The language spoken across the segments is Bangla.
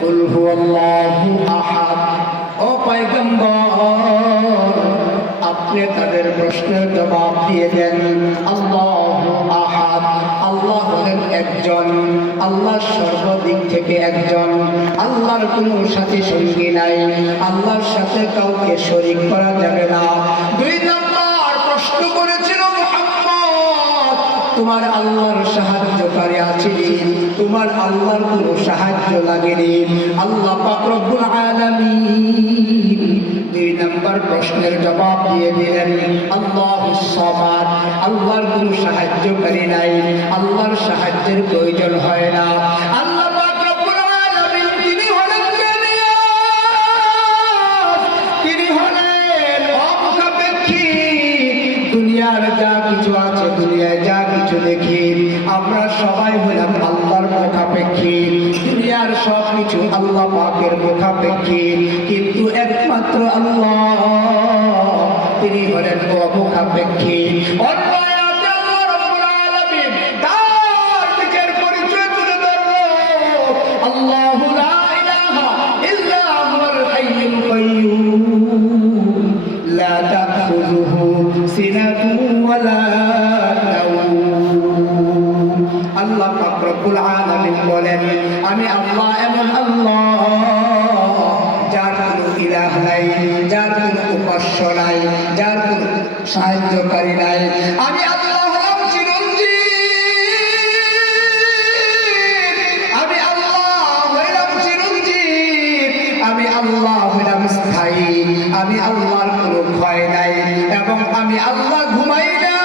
কুল হুয়াল্লাহু আহাদ। ও পয়গম্বর, আপনি তাদের প্রশ্নের জবাব দিয়ে দেন আল্লাহু আহাদ, আল্লাহ হলেন একজন, আল্লাহ সর্বদিক থেকে একজন, আল্লাহর কোনো সাথী সঙ্গী নাই, আল্লাহর সাথে কাউকে শরীক করা যাবে না। দুই নম্বর প্রশ্ন করেছিল মুহাম্মদ, তোমার আল্লাহর সাহায্যকারী আছেনি? তোমার আল্লাহর কোনো সাহায্য লাগেনি? আল্লাহ পাক রব্বুল আলামিন দুই নম্বর প্রশ্নের জবাব দিয়ে দিলেন আল্লাহুস সামাদ, আল্লাহর কোনো সাহায্যকারী নাই, আল্লাহর সাহায্যের প্রয়োজন হয় না। আল্লাহ পাক রব্বুল আলামিন তিনি হলেন তিনি হলেন অমুখাপেক্ষী। দুনিয়ার যা কিছু আছে, দুনিয়ায় যা কিছু দেখি আমরা সবাই হলাম আল্লাহর মুখাপেক্ষী। দুনিয়ার সব কিছু আল্লাহ পাকের মুখাপেক্ষী, কিন্তু একমাত্র আল্লাহ তিনি হলেন অমুখাপেক্ষী। আল্লাহু লা ইলাহা ইল্লা হুয়াল হাইয়ুল কাইয়্যুম লা তাখুযুহু সিনাতুন ওয়ালা নাওম। আল্লাহ পাক রব্বুল আলামিন বলেন, আমি আল্লাহ এমন আল্লাহ যার কোনো ইলাহ নাই, যার কোনো উপাস্য নাই, যার কোনো সাহায্যকারী নাই। আমি আল্লাহ হলাম চিরঞ্জীব, আমি আল্লাহ হলাম চিরঞ্জীব, আমি আল্লাহ হলাম স্থায়ী, আমি আল্লাহর কোনো ভয় নাই, এবং আমি আল্লাহ ঘুমাই না,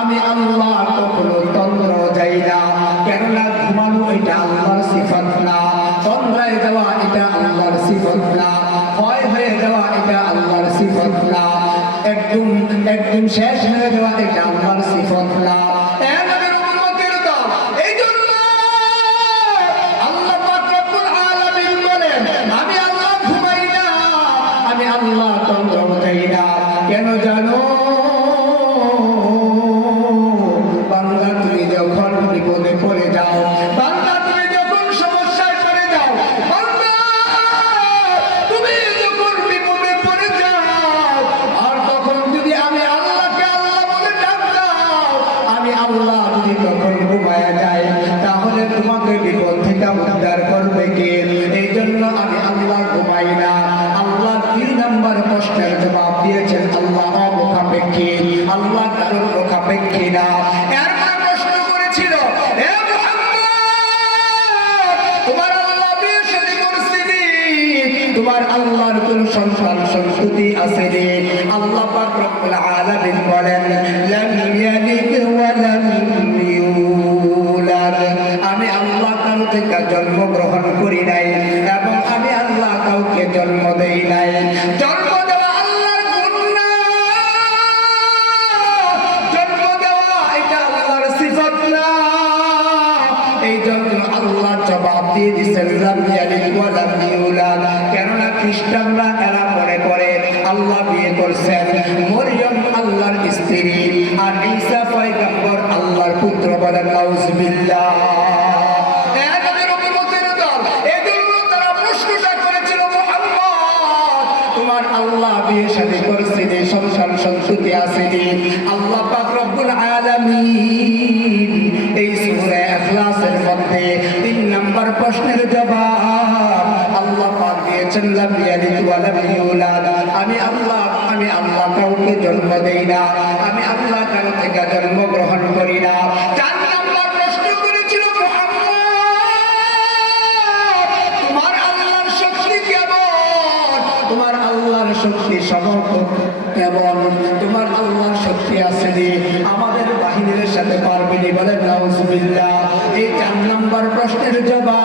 আমি আল্লাহ কখনো তন্দ্র যাই না। কেননা ঘুমানো এটা আল্লাহর সিফত না, তন্দ্রায় যাওয়া এটা আল্লাহর সিফত না, ভয় হয়ে যাওয়া এটা আল্লাহর সিফত না, একদম শেষ হয়ে যাওয়া এটা আল্লাহর সিফত না। এই জন্য আল্লাহ পাক রব্বুল আলামিন বলেন, আমি আল্লাহ ঘুমাই না, আমি আল্লাহ তন্দ্র যাই না। কেন জানো? বান্দা তুমি যখন বিপদে পড়ে যাও, বান্দা তুমি যখন সমস্যায় পড়ে যাও, বান্দা তুমি যখন বিপদে পড়ে যাও, আর তখন যদি আমি আল্লাহকে আল্লাহ বলে ডাক দাও, আমি আল্লাহ যদি তখন ঘুমায়া যাই, তাহলে তোমাকে বিপদ থেকে উদ্ধার করবে কে? এই জন্য আমি আল্লাহ ঘুমাই না। আল্লাহ দুই নম্বর প্রশ্নের জবাব দিয়েছেন আল্লাহ অমুখাপেক্ষী, আল্লাহ কারোর মুখাপেক্ষী না। এরপর প্রশ্ন করেছিল, হে মুহাম্মদ, তোমার আল্লাহ বিয়ে শাদী করছেনি? তোমার আল্লাহর কোন সন্তান সন্ততি আছেনি? আল্লাহ পাক রব্বুল আলামিন বলেন, লাম ইয়ালিদ ওয়া লাম ইউলাদ, আমি আল্লাহ কারো থেকে জন্মগ্রহণ করি নাই, এবং আমি আল্লাহ কাউকে জন্ম দেই নাই। জন্ম দেওয়া আল্লাহর গুণ না, জন্ম দেওয়া এটা আল্লাহর সিফত না। এই জন্য আল্লাহ জবাব দিয়ে দিয়েছেন লাম ইয়ালিদ ওয়া লাম ইউলাদ। কেননা খ্রিস্টানরা এরা মনে করে আল্লাহ বিয়ে করছেন, মরিয়ম আল্লাহর স্ত্রী, আর ঈসা পয়গম্বর আল্লাহর পুত্র। বলেন নাউজুবিল্লাহ। তোমার আল্লাহ বিয়ে শাদী করছেনি, সন্তান সন্ততি আসেনি? আল্লাহ পাক রব্বুল আলামিন এই সূরা ইখলাসের মধ্যে 3 নম্বর প্রশ্নের জবাব আল্লাহ পাক দিয়েছেন লাম ইয়ালিদ ওয়া লাম ইউলাদ, আমি আল্লাহ কাউকে জন্ম দেই না, আমি আল্লাহ কারো থেকে জন্ম গ্রহণ করি না। 4 নম্বর প্রশ্ন করেছিল মুহাম্মদ, তোমার আল্লাহর শক্তি কেমন? তোমার আল্লাহর শক্তি সমর্থন কেমন? তোমার আল্লাহর শক্তি আসেনি, আমাদের বাহিনীর সাথে পারবেনি? বলেন নাউজুবিল্লাহ। এই 4 নম্বর প্রশ্নের জবাব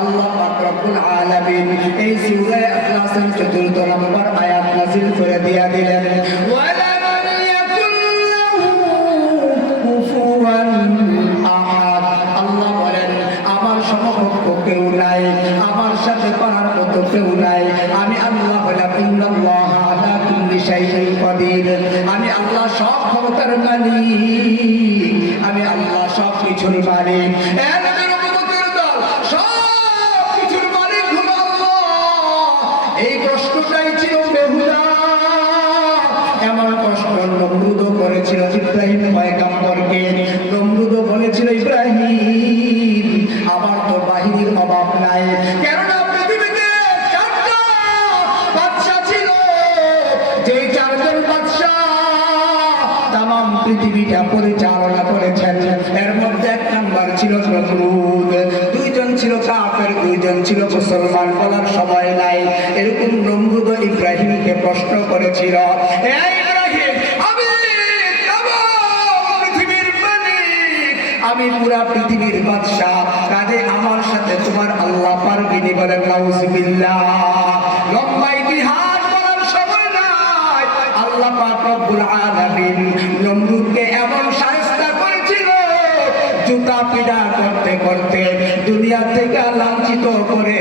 আল্লাহ পাক রব্বুল আলামিন এই সূরা ইখলাসের 4 নম্বর আয়াত নাযিল করে দিয়া দিলেন, ওয়ালাম ইয়াকুল লাহু কুফুয়ান আহাদ। আল্লাহ বলেন, আমার সমকক্ষ কেউ নাই, আমার সাথে পারার মতো কেউ নাই। আমি আল্লাহ হলাম ইন্নাল্লাহা আলা কুল্লি শাইইন কাদির, আমি আল্লাহ সব ক্ষমতার মালিক, আমি আল্লাহ সব কিছুর মালিক। নমরুদ, দুইজন ছিল কাফের, দুইজন ছিল মুসলমান, বলার সময় নাই। এরকম নমরুদ ইব্রাহিমকে প্রশ্ন করেছিল, এই ইব্রাহিম, আমি পৃথিবীর মালিক, আমি পুরা পৃথিবীর বাদশাহ, কাজে আমার সাথে তোমার আল্লাহ পারবিনি? বলেন নাউজুবিল্লাহ। লম্বা ইতিহাস বলার সময় নাই। আল্লাহ পাক রব্বুল আলামিন নমরুদকে এমন শায়েস্তা করেছিল, জুতা পিটা করতে করতে দুনিয়া থেকে লাঞ্ছিত করে